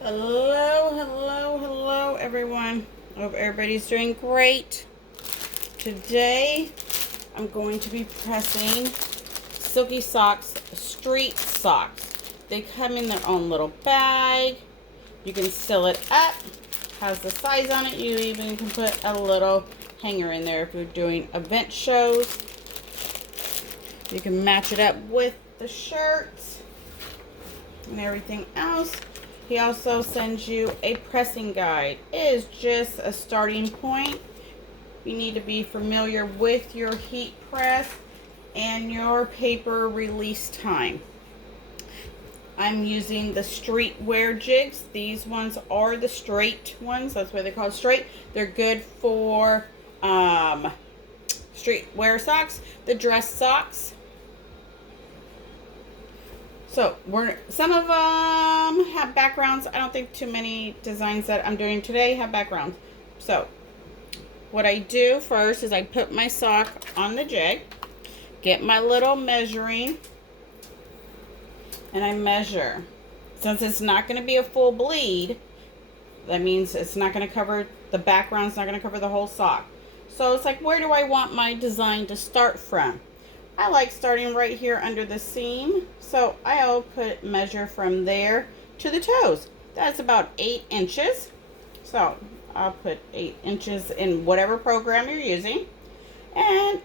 Hello, hello, hello, everyone. Hope everybody's doing great. Today, I'm going to be pressing Silky Socks street socks. They come in their own little bag. You can seal it up. Has the size on it. You even can put a little hanger in there if you're doing event shows. You can match it up with the shirts and everything else. He also sends you a pressing guide. It is just a starting point. You need to be familiar with your heat press and your paper release time. I'm using the Streetwear jigs. These ones are the straight ones. That's why they're called straight. They're good for streetwear socks. The dress socks. So some of them have backgrounds. I don't think too many designs that I'm doing today have backgrounds. So what I do first is I put my sock on the jig, get my little measuring, and I measure. Since it's not going to be a full bleed, that means it's not going to cover the background. It's not going to cover the whole sock. So it's like, where do I want my design to start from? I like starting right here under the seam, so I'll measure from there to the toes. That's about 8 inches. So I'll put 8 inches in whatever program you're using. And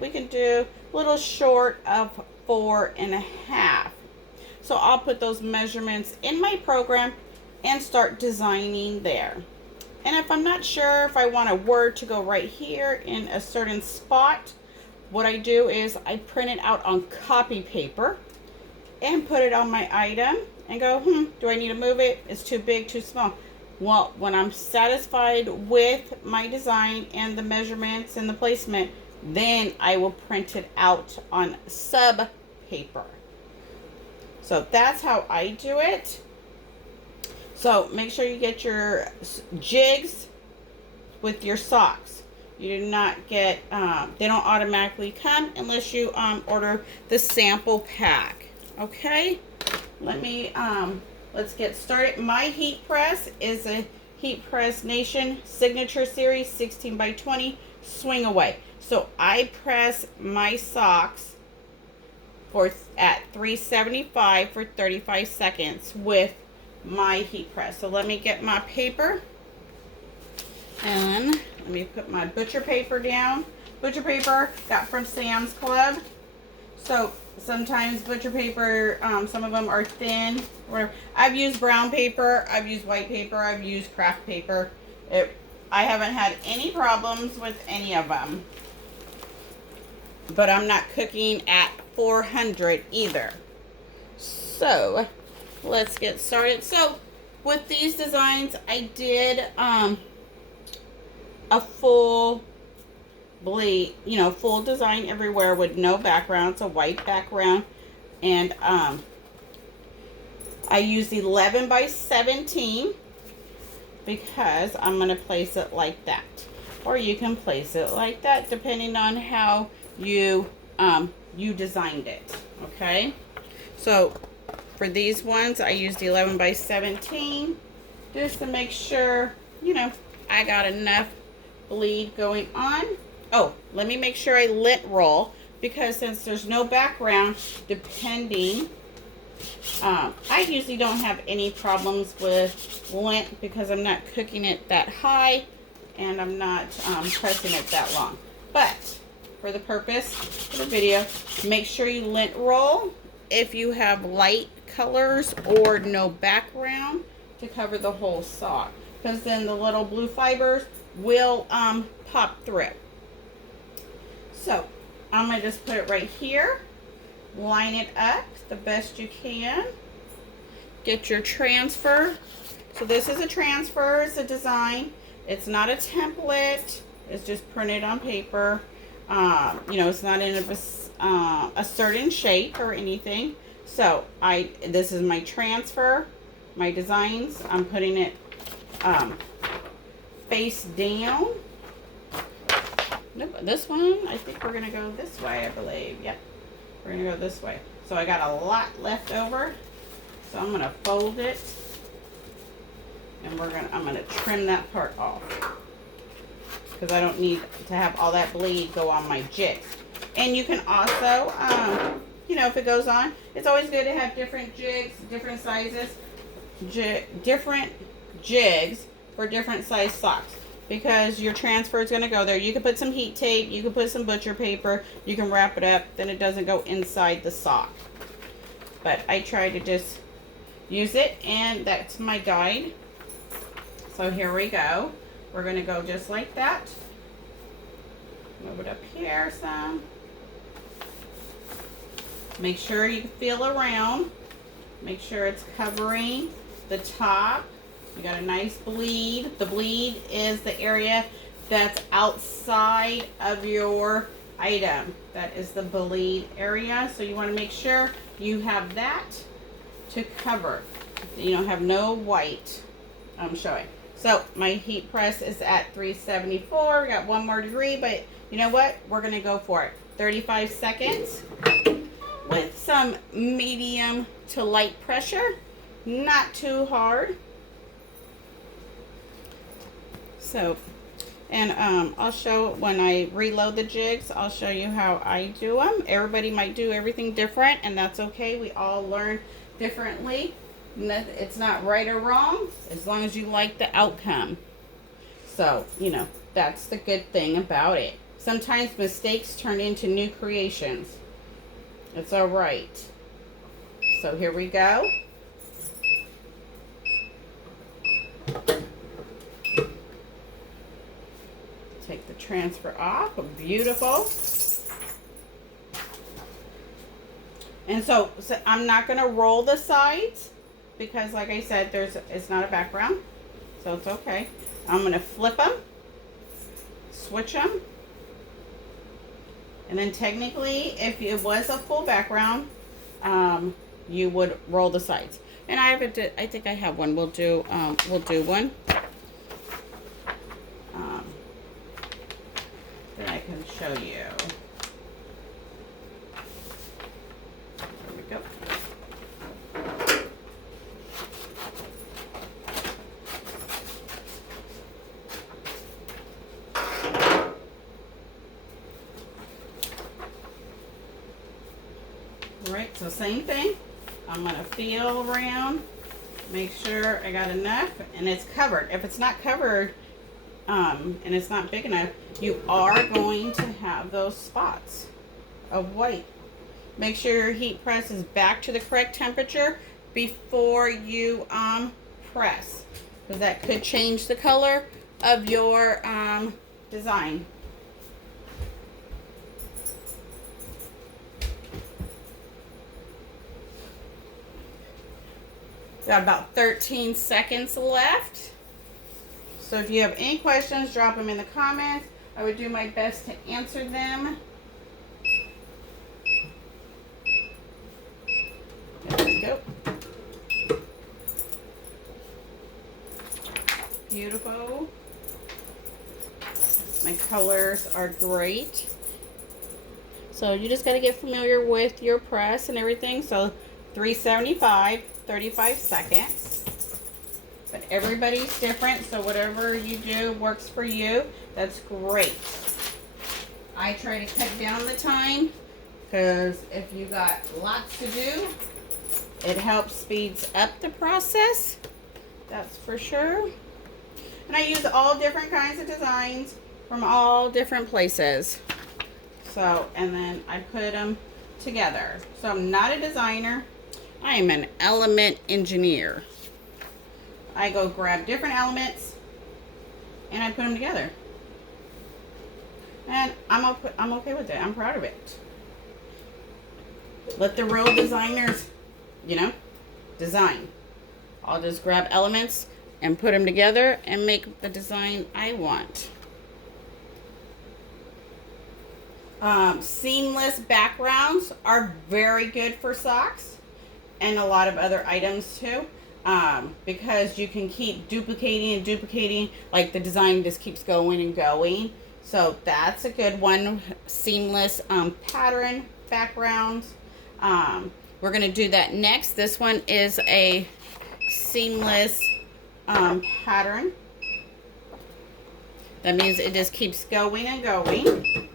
we can do a little short of 4.5. So I'll put those measurements in my program and start designing there. And if I'm not sure if I want a word to go right here in a certain spot, what I do is I print it out on copy paper and put it on my item and go, do I need to move it? It's too big, too small. Well, when I'm satisfied with my design and the measurements and the placement, then I will print it out on sub paper. So that's how I do it. So make sure you get your jigs with your socks. You do not get, they don't automatically come unless you order the sample pack. Okay, let's get started. My heat press is a Heat Press Nation Signature Series 16 by 20 swing away. So I press my socks at 375 for 35 seconds with my heat press. So let me get my paper and let me put my butcher paper down. Butcher paper got from Sam's Club. So sometimes butcher paper, some of them are thin. Whatever. I've used brown paper. I've used white paper. I've used craft paper. I haven't had any problems with any of them. But I'm not cooking at 400 either. So let's get started. So with these designs, I did a full bleed, full design everywhere with no background. It's a white background. And I used 11 by 17 because I'm going to place it like that. Or you can place it like that depending on how you designed it. Okay? So for these ones, I used 11 by 17 just to make sure, I got enough bleed going on. Oh, let me make sure I lint roll, because since there's no background, depending, I usually don't have any problems with lint because I'm not cooking it that high and I'm not pressing it that long. But for the purpose of the video, make sure you lint roll if you have light colors or no background to cover the whole sock, because then the little blue fibers will pop through. So I'm going to just put it right here, line it up the best you can, get your transfer. So this is a transfer, it's a design, it's not a template, it's just printed on paper. It's not in a certain shape or anything. So this is my transfer, my designs. I'm putting it face down. Nope, this one, I think we're going to go this way, I believe. Yep, we're going to go this way. So I got a lot left over. So I'm going to fold it And I'm gonna trim that part off because I don't need to have all that bleed go on my jigs. And you can also, you know, if it goes on, it's always good to have different jigs, different sizes, different jigs for different size socks, because your transfer is going to go there. You can put some heat tape, you can put some butcher paper, you can wrap it up, then it doesn't go inside the sock. But I try to just use it, and that's my guide. So here we go. We're going to go just like that. Move it up here some. Make sure you feel around. Make sure it's covering the top. You got a nice bleed. The bleed is the area that's outside of your item. That is the bleed area. So you want to make sure you have that to cover. You don't have no white. I'm showing. So my heat press is at 374. We got one more degree, but you know what? We're going to go for it. 35 seconds with some medium to light pressure. Not too hard. So, and I'll show when I reload the jigs, I'll show you how I do them. Everybody might do everything different, and that's okay. We all learn differently. It's not right or wrong as long as you like the outcome. So, you know, that's the good thing about it. Sometimes mistakes turn into new creations. It's all right. So here we go. Take the transfer off. Beautiful. And so I'm not going to roll the sides because, like I said, it's not a background, so it's okay. I'm going to flip them, switch them, and then technically, if it was a full background, you would roll the sides. And I think I have one. We'll do one. Then I can show you. There we go. Alright, so same thing. I'm going to feel around, make sure I got enough, and it's covered. If it's not covered, and it's not big enough, you are going to have those spots of white. Make sure your heat press is back to the correct temperature before you press, because that could change the color of your design. Got about 13 seconds left. So if you have any questions, drop them in the comments. I would do my best to answer them. There we go. Beautiful. My colors are great. So you just got to get familiar with your press and everything. So 375, 35 seconds. But everybody's different, so whatever you do works for you. That's great. I try to cut down the time because if you got lots to do, it helps speeds up the process. That's for sure. And I use all different kinds of designs from all different places. So, and then I put them together. So I'm not a designer. I am an element engineer. I go grab different elements and I put them together. And I'm okay with it. I'm proud of it. Let the real designers, you know, design. I'll just grab elements and put them together and make the design I want. Seamless backgrounds are very good for socks and a lot of other items too. Because you can keep duplicating and duplicating, like the design just keeps going and going. So that's a good one. Seamless pattern backgrounds. We're going to do that next. This one is a seamless pattern. That means it just keeps going and going.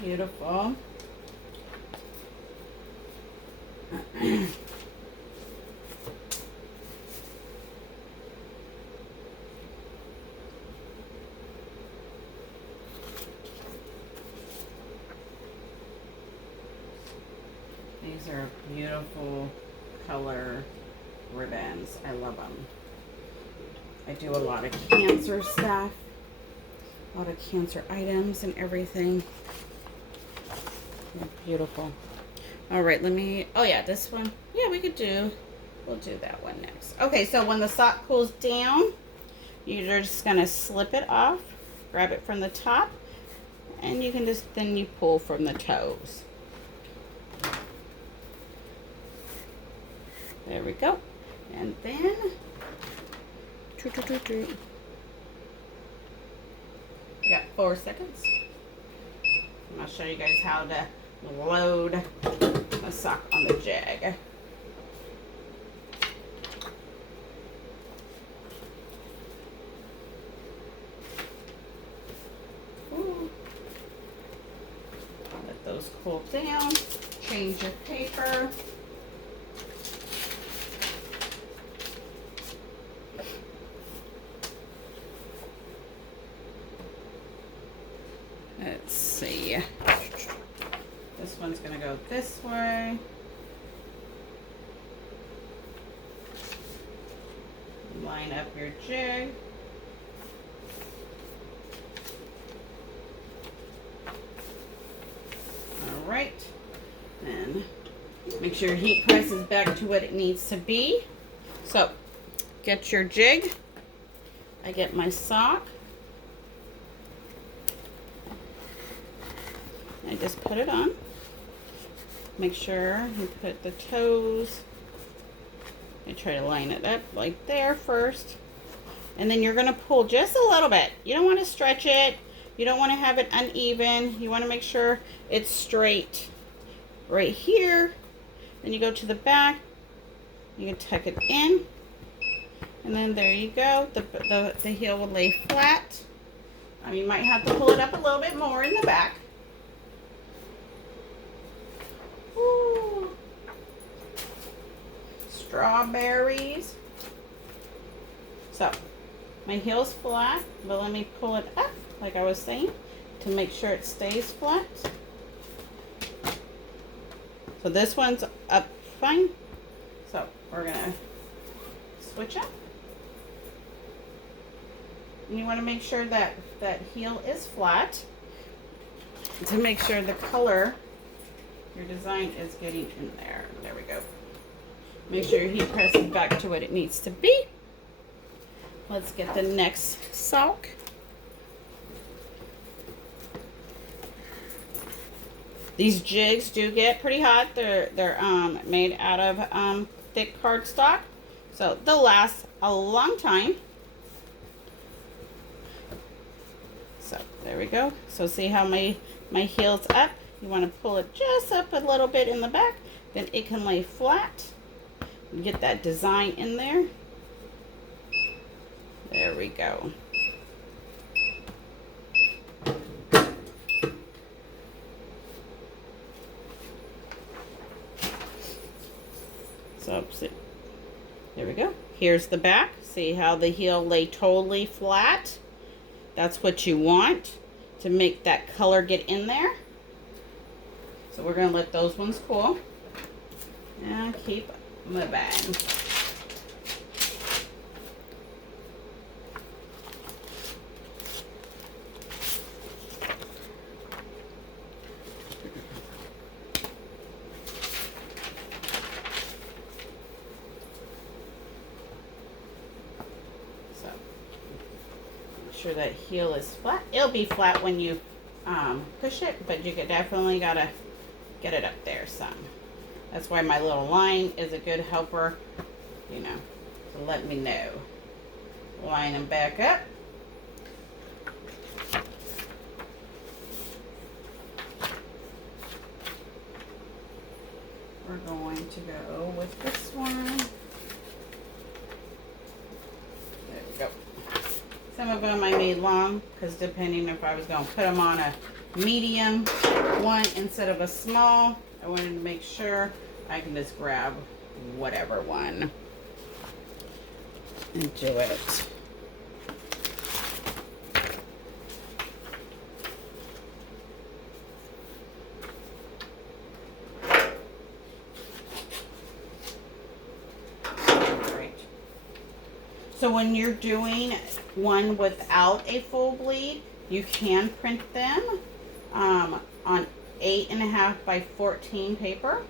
Beautiful. These are beautiful color ribbons. I love them. I do a lot of cancer stuff, a lot of cancer items and everything. They're beautiful. All right, let me, oh yeah, this one. Yeah, we'll do that one next. Okay, so when the sock cools down, you're just gonna slip it off, grab it from the top, and you can just, then you pull from the toes. There we go. And then, we got 4 seconds. And I'll show you guys how to load the sock on the jag. Ooh. Let those cool down. Change your paper. Let's see. This one's going to go this way. Line up your jig. All right. And make sure your heat press is back to what it needs to be. So, get your jig. I get my sock. I just put it on. Make sure you put the toes. I try to line it up like there first. And then you're going to pull just a little bit. You don't want to stretch it. You don't want to have it uneven. You want to make sure it's straight right here. Then you go to the back. You can tuck it in. And then there you go. The heel will lay flat. You might have to pull it up a little bit more in the back. Ooh. Strawberries. So, my heel's flat, but let me pull it up, like I was saying, to make sure it stays flat. So this one's up fine. So we're gonna switch up. And you want to make sure that that heel is flat to make sure the color, your design is getting in there. There we go. Make sure your heat press is back to what it needs to be. Let's get the next sock. These jigs do get pretty hot. They're made out of thick cardstock, so they'll last a long time. So there we go. So see how my heel's up? You want to pull it just up a little bit in the back, then it can lay flat. Get that design in there. There we go. So there we go. Here's the back. See how the heel lay totally flat? That's what you want to make that color get in there. So we're going to let those ones cool and keep moving. So make sure that heel is flat. It'll be flat when you push it, but you definitely gotta get it up there some. That's why my little line is a good helper, you know, to let me know. Line them back up. We're going to go with this one. There we go. Some of them I made long because depending if I was going to put them on a medium one instead of a small, I wanted to make sure I can just grab whatever one and do it. So when you're doing one without a full bleed, you can print them on 8.5 by 14 paper.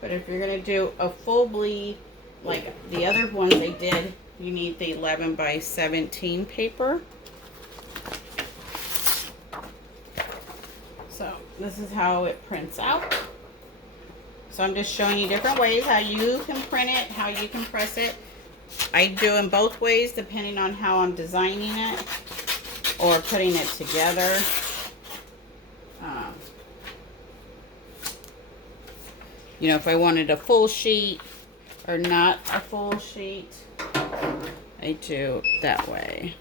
But if you're going to do a full bleed, like the other ones they did, you need the 11 by 17 paper. So this is how it prints out. So I'm just showing you different ways how you can print it, how you can press it. I do them both ways depending on how I'm designing it or putting it together. You know, if I wanted a full sheet or not a full sheet, I do that way.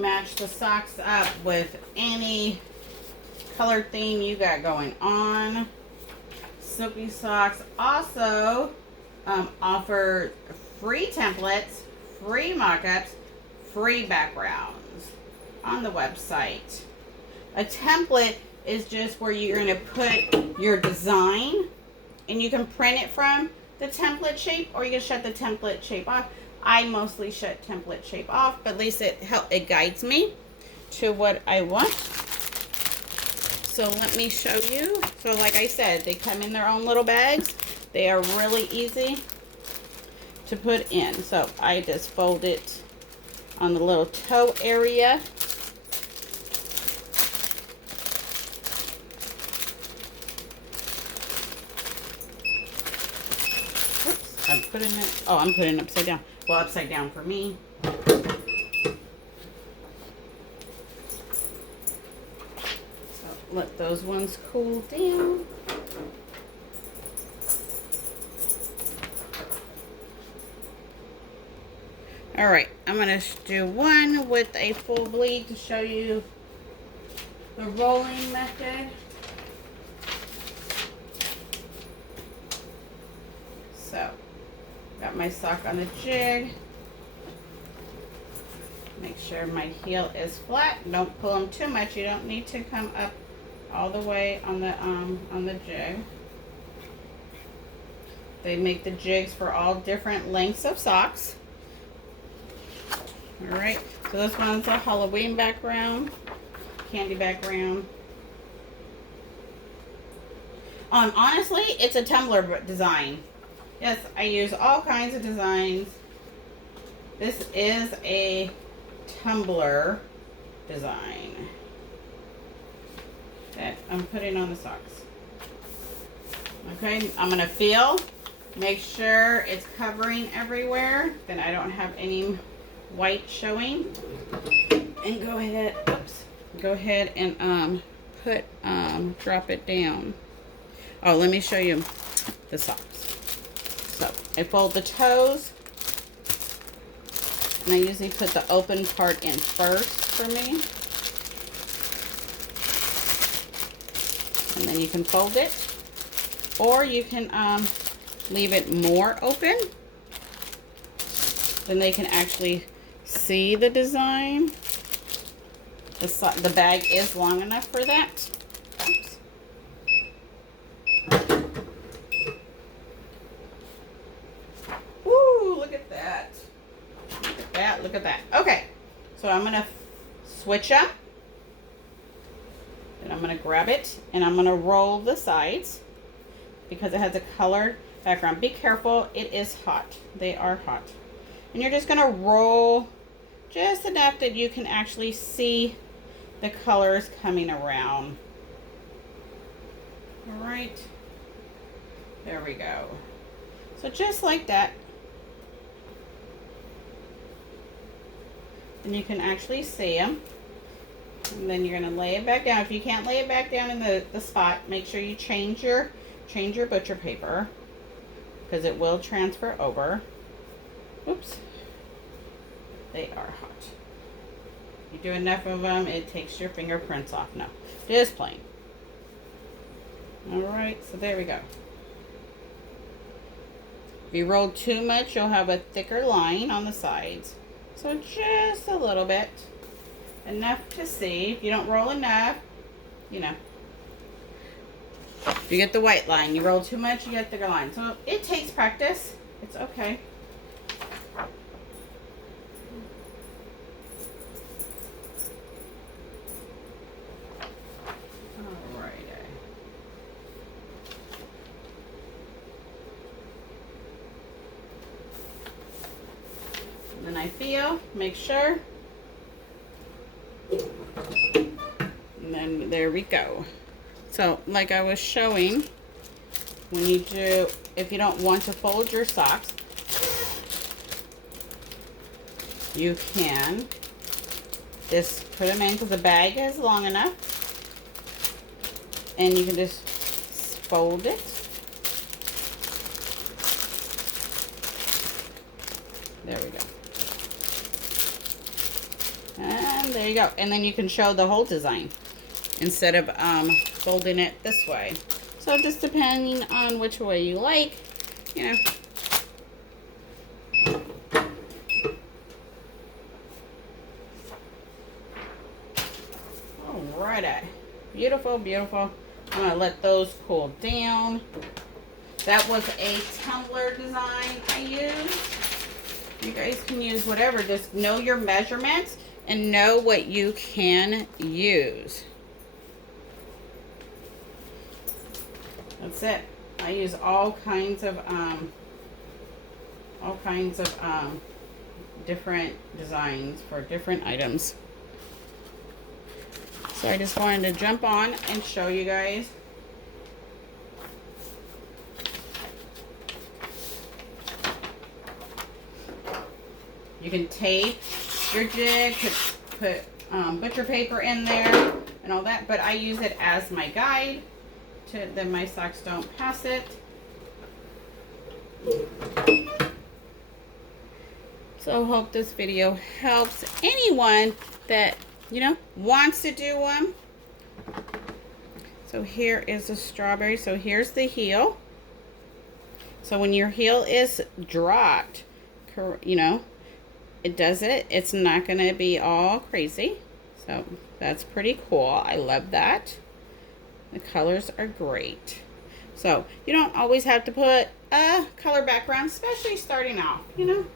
Match the socks up with any color theme you got going on. Silky Socks also offer free templates, free mock-ups, free backgrounds on the website. A template is just where you're going to put your design and you can print it from the template shape, or you can shut the template shape off. I mostly shut template shape off, but at least it guides me to what I want. So let me show you. So like I said, they come in their own little bags. They are really easy to put in. So I just fold it on the little toe area. Oops, I'm putting it upside down. Well, upside down for me. So let those ones cool down. All right, I'm gonna do one with a full bleed to show you the rolling method. So, got my sock on the jig. Make sure my heel is flat. Don't pull them too much. You don't need to come up all the way on the jig. They make the jigs for all different lengths of socks. All right. So this one's a Halloween background, candy background. Honestly, it's a tumbler design. Yes, I use all kinds of designs. This is a tumbler design that I'm putting on the socks. Okay, I'm gonna feel, make sure it's covering everywhere, then I don't have any white showing. And go ahead and drop it down. Oh, let me show you the socks. So I fold the toes, and I usually put the open part in first for me. And then you can fold it, or you can leave it more open. Then they can actually see the design. The bag is long enough for that. Oops. Woo, look at that. Look at that, look at that. Okay, so I'm gonna switch up. And I'm gonna grab it and I'm gonna roll the sides because it has a colored background. Be careful, it is hot. They are hot. And you're just gonna roll just enough that you can actually see the colors coming around. All right, there we go. So just like that. And you can actually see them. And then you're gonna lay it back down. If you can't lay it back down in the spot, make sure you change your butcher paper because it will transfer over. Oops. They are hot. You do enough of them, it takes your fingerprints off. No, just plain. All right, so there we go. If you roll too much, you'll have a thicker line on the sides. So just a little bit. Enough to see. If you don't roll enough, you know. You get the white line. You roll too much, you get the thicker line. So it takes practice. It's okay. Then I feel, make sure, and then there we go. So like I was showing, when you do, if you don't want to fold your socks, you can just put them in because the bag is long enough, and you can just fold it. There we go. And there you go. And then you can show the whole design instead of folding it this way. So just depending on which way you like, you know. Alrighty. Beautiful, beautiful. I'm going to let those cool down. That was a tumbler design I used. You guys can use whatever. Just know your measurements and know what you can use. That's it. I use all kinds of different designs for different items. So I just wanted to jump on and show you guys. You can tape your jig, put butcher paper in there and all that, but I use it as my guide to then my socks don't pass it. So hope this video helps anyone that, you know, wants to do one. So here is the strawberry. So here's the heel. So when your heel is dropped, you know, it does it. It's not going to be all crazy. So that's pretty cool. I love that. The colors are great. So you don't always have to put a color background, especially starting off, you know.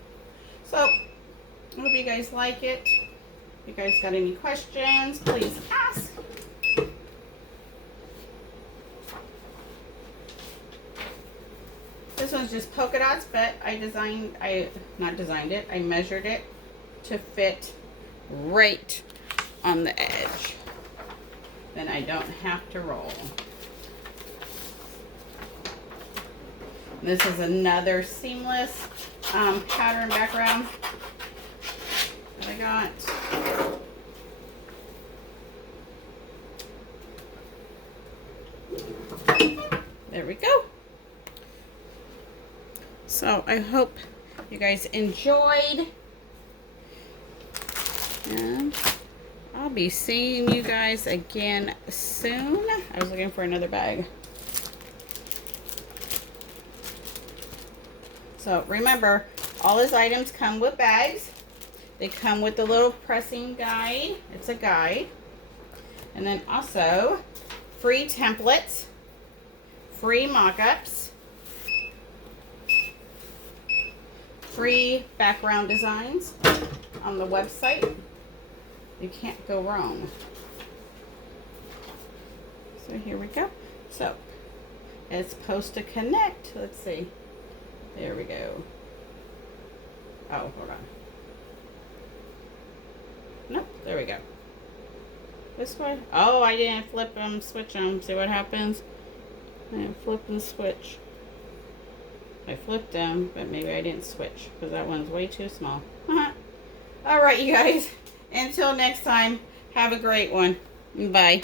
So I hope you guys like it. If you guys got any questions, please ask. This one's just polka dots, but I measured it to fit right on the edge. Then I don't have to roll. This is another seamless pattern background that I got. There we go. So I hope you guys enjoyed, and I'll be seeing you guys again soon. I was looking for another bag. So remember, all his items come with bags. They come with the little pressing guide. It's a guide. And then also free templates, free mock-ups, free background designs on the website. You can't go wrong. So here we go. So it's supposed to connect. Let's see. There we go. Oh, hold on. Nope, there we go. This way. Oh, I didn't flip them, switch them. See what happens? I didn't flip and switch. I flipped them, but maybe I didn't switch because that one's way too small. All right, you guys. Until next time, have a great one. Bye.